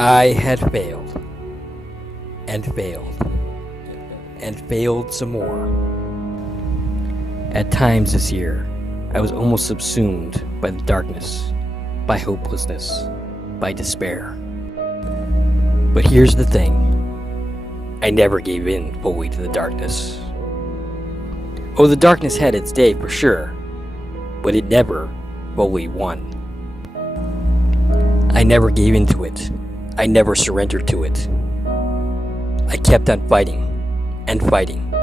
I had failed, and failed, and failed some more. At times this year, I was almost subsumed by the darkness, by hopelessness, by despair. But here's the thing, I never gave in fully to the darkness. Oh, the darkness had its day for sure, but it never fully won. I never gave in to it. I never surrendered to it. I kept on fighting, and fighting,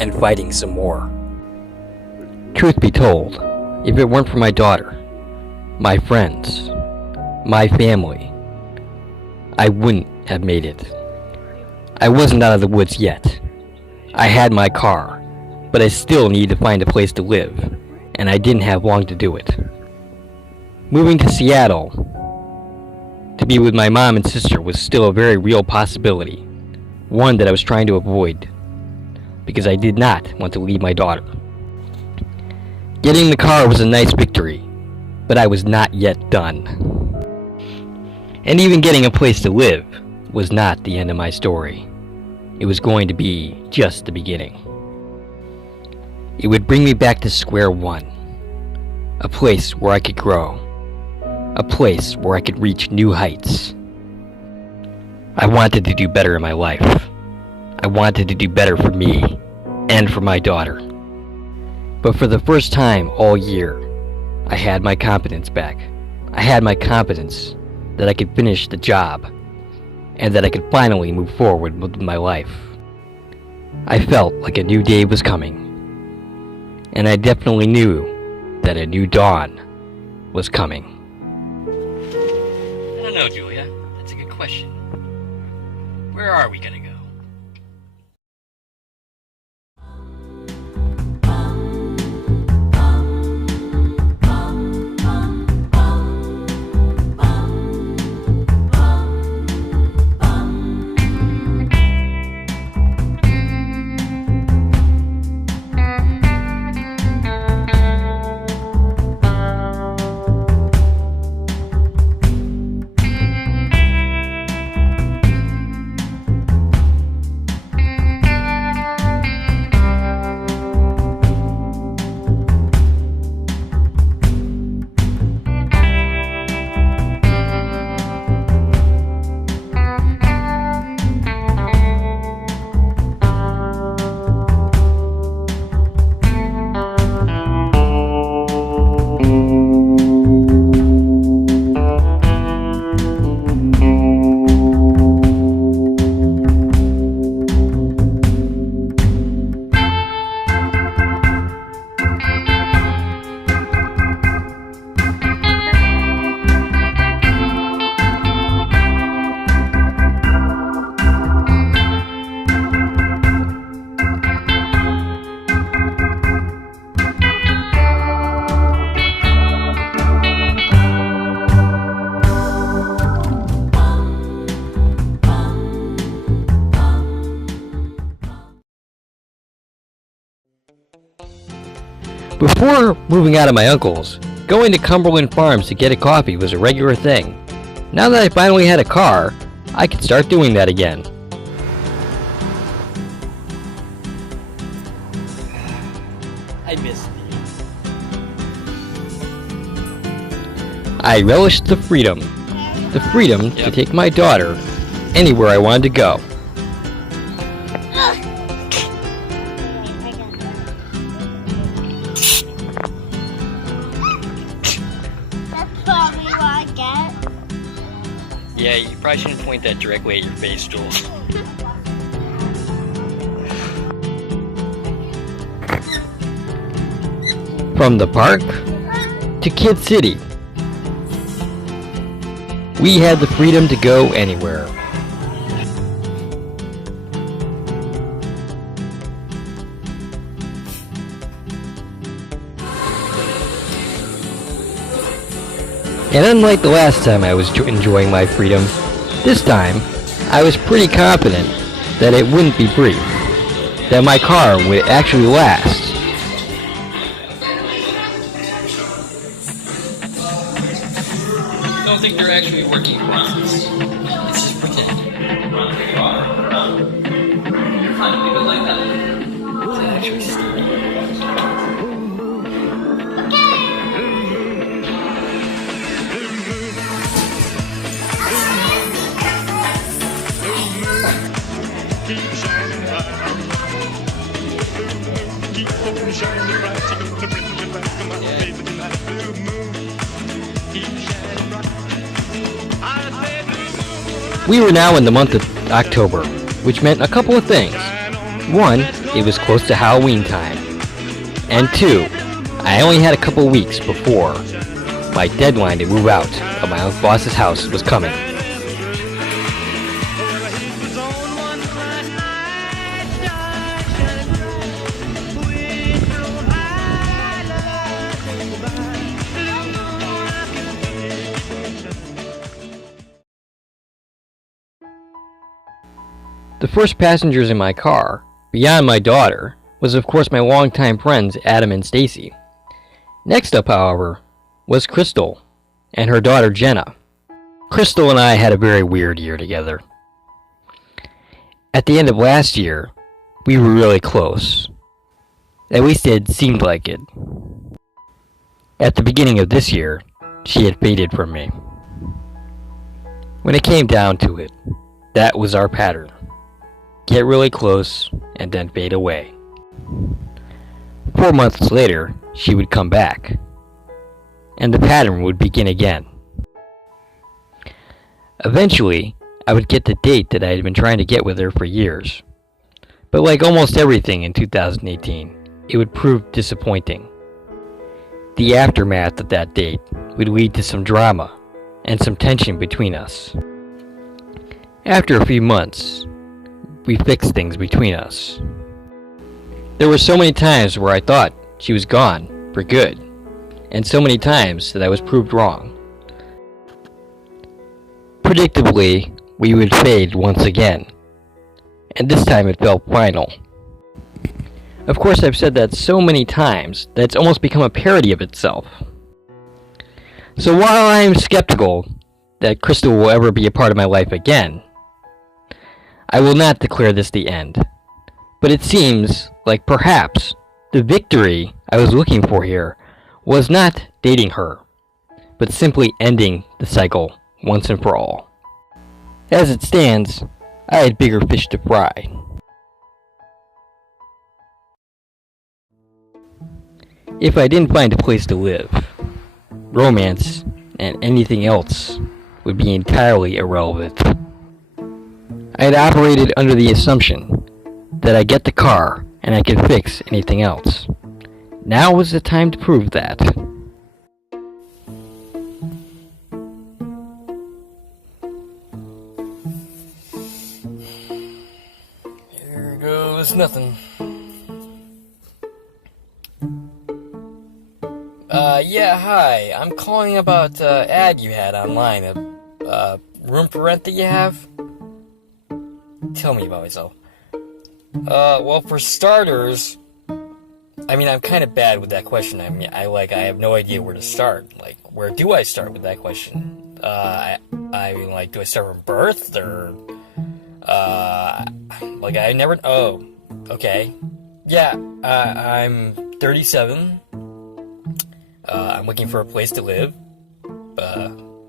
and fighting some more. Truth be told, if it weren't for my daughter, my friends, my family, I wouldn't have made it. I wasn't out of the woods yet. I had my car, but I still needed to find a place to live, and I didn't have long to do it. Moving to Seattle to be with my mom and sister was still a very real possibility, one that I was trying to avoid, because I did not want to leave my daughter. Getting the car was a nice victory, but I was not yet done. And even getting a place to live was not the end of my story. It was going to be just the beginning. It would bring me back to square one, a place where I could grow, a place where I could reach new heights. I wanted to do better in my life. I wanted to do better for me and for my daughter. But for the first time all year, I had my confidence back. I had my confidence that I could finish the job and that I could finally move forward with my life. I felt like a new day was coming, and I definitely knew that a new dawn was coming. I don't know, Julia. That's a good question. Where are we gonna go? Before moving out of my uncle's, going to Cumberland Farms to get a coffee was a regular thing. Now that I finally had a car, I could start doing that again. I missed these. I relished the freedom to take my daughter anywhere I wanted to go. Yeah, you probably shouldn't point that directly at your face, Jules. From the park to Kid City, we had the freedom to go anywhere. And unlike the last time I was enjoying my freedom, this time I was pretty confident that it wouldn't be brief, that my car would actually last. I don't think they're actually working for us. It's actually Stevie. Keep shining bright. Keep on shining bright. She gonna bring you back to my baby tonight. Blue moon. Keep shining bright. I say blue moon. We were now in the month of October, which meant a couple of things. One, it was close to Halloween time. And two, I only had a couple weeks before my deadline to move out of my own boss's house was coming. The first passengers in my car, beyond my daughter, was of course my longtime friends Adam and Stacie. Next up, however, was Crystal and her daughter Jenna. Crystal and I had a very weird year together. At the end of last year, we were really close. At least it seemed like it. At the beginning of this year, she had faded from me. When it came down to it, that was our pattern. Get really close, and then fade away. 4 months later, she would come back, and the pattern would begin again. Eventually, I would get the date that I had been trying to get with her for years. But like almost everything in 2018, it would prove disappointing. The aftermath of that date would lead to some drama and some tension between us. After a few months, we fixed things between us. There were so many times where I thought she was gone for good, and so many times that I was proved wrong. Predictably, we would fade once again, and this time it felt final. Of course, I've said that so many times that it's almost become a parody of itself. So while I am skeptical that Crystal will ever be a part of my life again, I will not declare this the end, but it seems like perhaps the victory I was looking for here was not dating her, but simply ending the cycle once and for all. As it stands, I had bigger fish to fry. If I didn't find a place to live, romance and anything else would be entirely irrelevant. I had operated under the assumption that I get the car and I can fix anything else. Now was the time to prove that. Here goes nothing. Yeah, hi. I'm calling about ad you had online, a room for rent that you have. Tell me about myself. Well, for starters, I mean, I'm kind of bad with that question. I mean, I have no idea where to start. Like, where do I start with that question? I mean, like, do I start from birth, or, like, I never, oh, okay. Yeah, I'm 37. I'm looking for a place to live,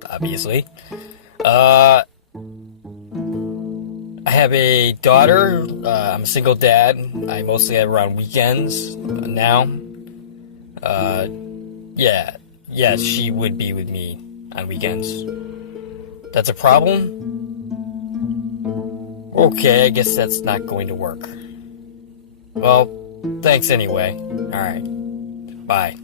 obviously. I have a daughter. I'm a single dad. I mostly have her on weekends now. Yeah, she would be with me on weekends. That's a problem? Okay, I guess that's not going to work. Well, thanks anyway. Alright. Bye.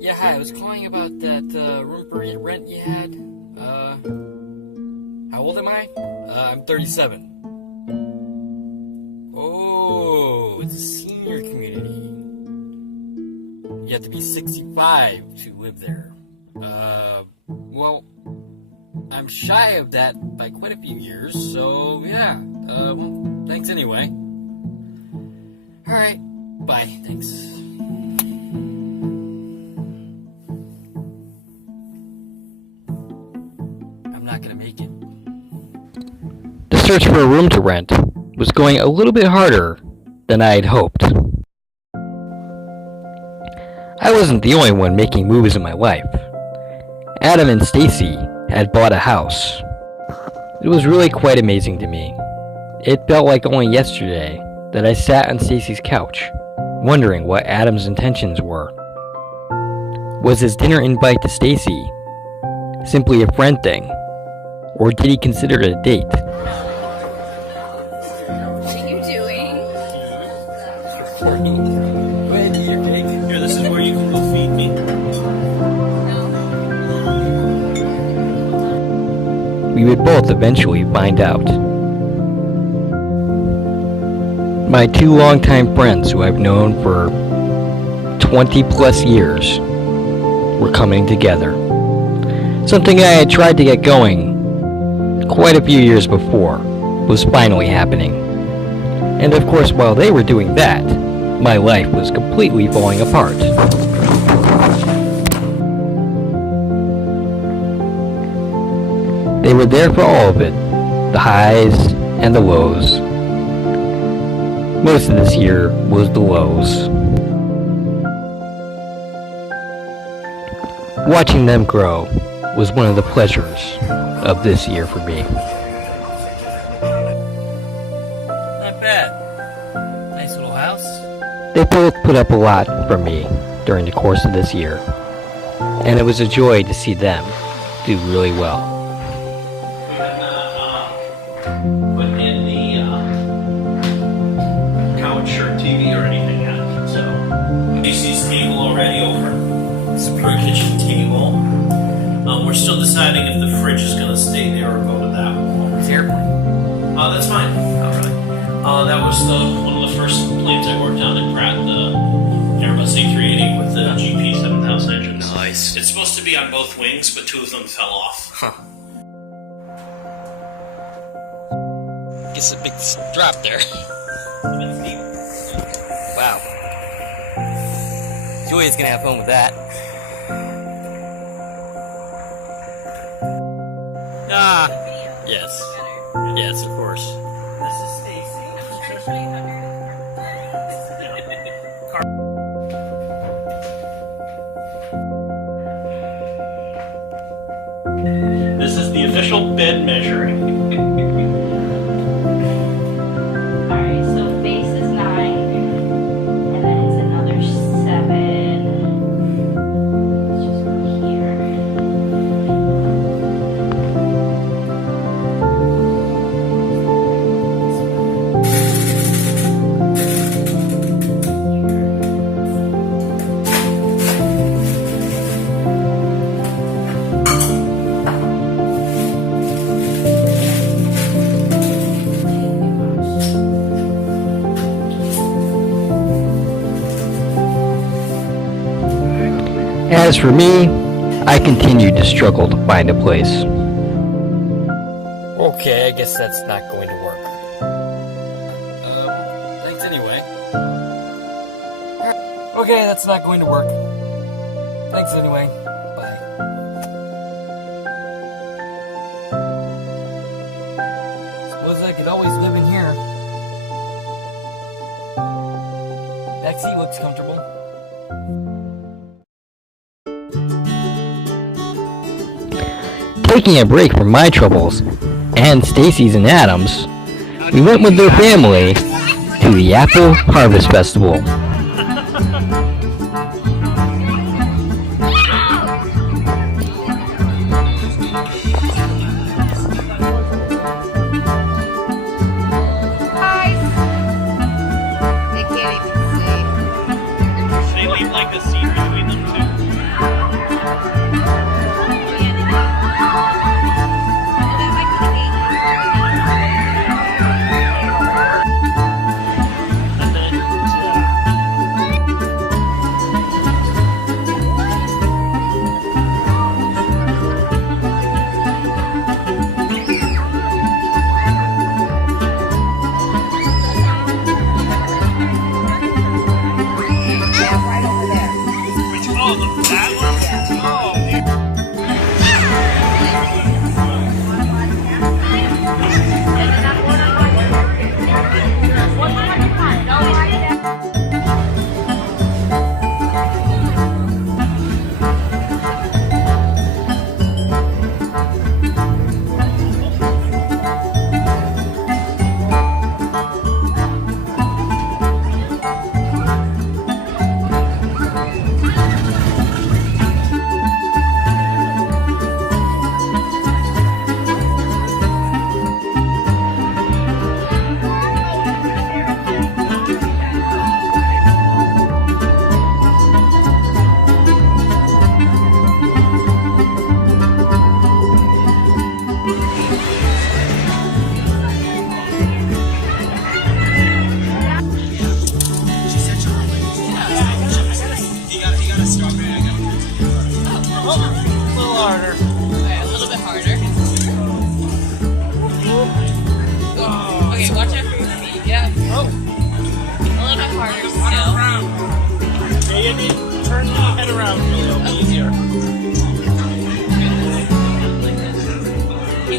Yeah, hi, I was calling about that room for rent you had. How old am I? I'm 37. Oh, it's a senior community. You have to be 65 to live there. Well, I'm shy of that by quite a few years, so yeah. Well, thanks anyway. Alright, bye, thanks. I'm not gonna make it. The search for a room to rent was going a little bit harder than I had hoped. I wasn't the only one making moves in my life. Adam and Stacie had bought a house. It was really quite amazing to me. It felt like only yesterday that I sat on Stacie's couch, wondering what Adam's intentions were. Was his dinner invite to Stacie simply a friend thing, or did he consider it a date? What are you doing? Wait, your cake. Here, this is where you can go feed me. We would both eventually find out. My two longtime friends who I've known for 20 plus years were coming together. Something I had tried to get going quite a few years before was finally happening. And of course, while they were doing that, my life was completely falling apart. They were there for all of it, the highs and the lows. Most of this year was the lows. Watching them grow was one of the pleasures of this year for me. Not bad. Nice little house. They both put up a lot for me during the course of this year, and it was a joy to see them do really well. Put in the couch or TV or anything yet. So, Stacie's table already over. It's her kitchen table. We're still deciding if the fridge is going to stay there or go to that wall. It's airplane. That's fine. All right. That was one of the first planes I worked on at Pratt, the Airbus A380 with the GP 7000 engines. Nice. It's supposed to be on both wings, but two of them fell off. Huh. It's a big drop there. Wow. Julia's gonna have fun with that. Ah, yes. Yes, of course. This is Stacie. This is the official bed measuring. Alright, so base is 9, and then it's another 7. Let's just go here. As for me, I continued to struggle to find a place. Okay, I guess that's not going to work. Thanks anyway. Okay, that's not going to work. Thanks anyway. Bye. Suppose I could always live in here. Back seat looks comfortable. Taking a break from my troubles, and Stacie's and Adam's, we went with their family to the Apple Harvest Festival. They can't even see. They leave like a seat between them two. And then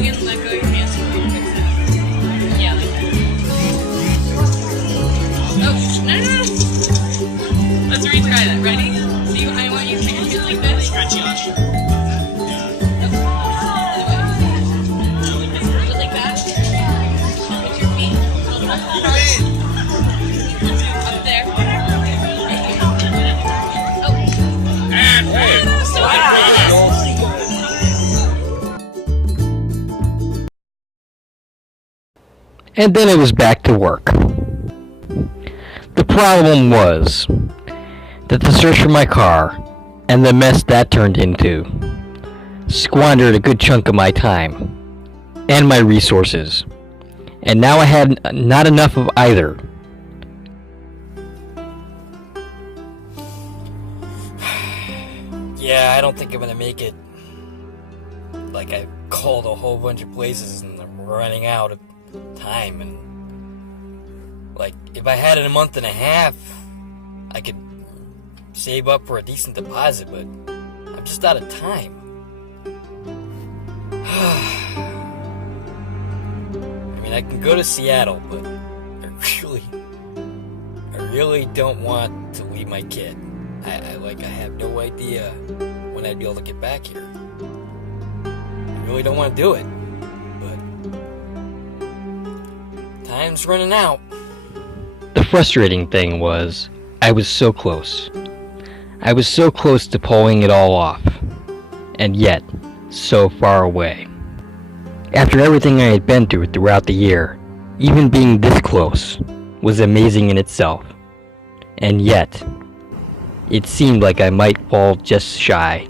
you can let go of your hands so you can fix that. Yeah, like that. Oh, no. Let's retry that. Ready? See, I want you to make it like this. Stretchy Josh. Like that. Put your feet a little apart. Up there. And then it was back to work. The problem was that the search for my car and the mess that turned into squandered a good chunk of my time and my resources, and now I had not enough of either. Yeah, I don't think I'm gonna make it. Like, I called a whole bunch of places and I'm running out of time, and like, if I had it a month and a half, I could save up for a decent deposit, but I'm just out of time. I mean, I can go to Seattle, but I really don't want to leave my kid. I have no idea when I'd be able to get back here. I really don't want to do it, but time's running out. The frustrating thing was, I was so close. I was so close to pulling it all off, and yet, so far away. After everything I had been through throughout the year, even being this close was amazing in itself. And yet, it seemed like I might fall just shy.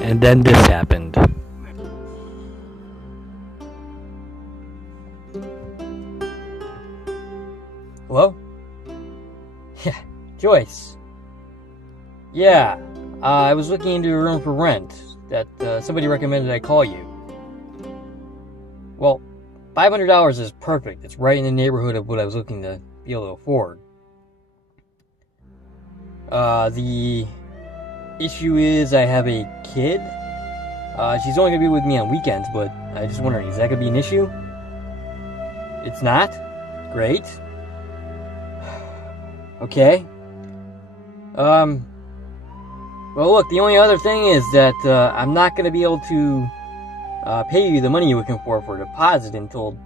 And then this happened. Hello? Yeah, Joyce. Yeah, I was looking into a room for rent that somebody recommended I call you. Well, $500 is perfect. It's right in the neighborhood of what I was looking to be able to afford. The issue is I have a kid. She's only gonna be with me on weekends, but I just wondering, is that gonna be an issue? It's not? Great. Okay. Well, look, the only other thing is that I'm not gonna be able to pay you the money you're looking for a deposit until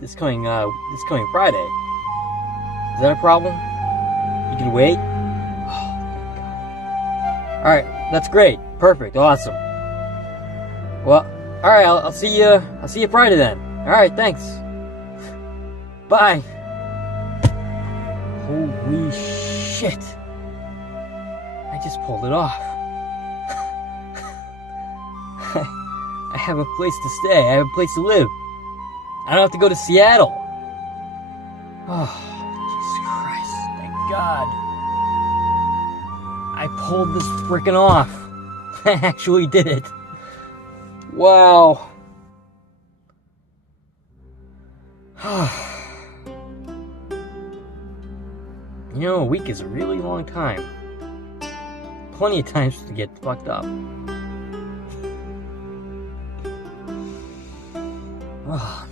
this coming Friday. Is that a problem? You can wait? Alright, that's great. Perfect. Awesome. Well, alright, I'll see you Friday then. Alright, thanks. Bye. Holy shit. I just pulled it off. I have a place to stay. I have a place to live. I don't have to go to Seattle. Oh, Jesus Christ. Thank God. I pulled this frickin' off. I actually did it. Wow. You know, a week is a really long time. Plenty of times to get fucked up. Oh,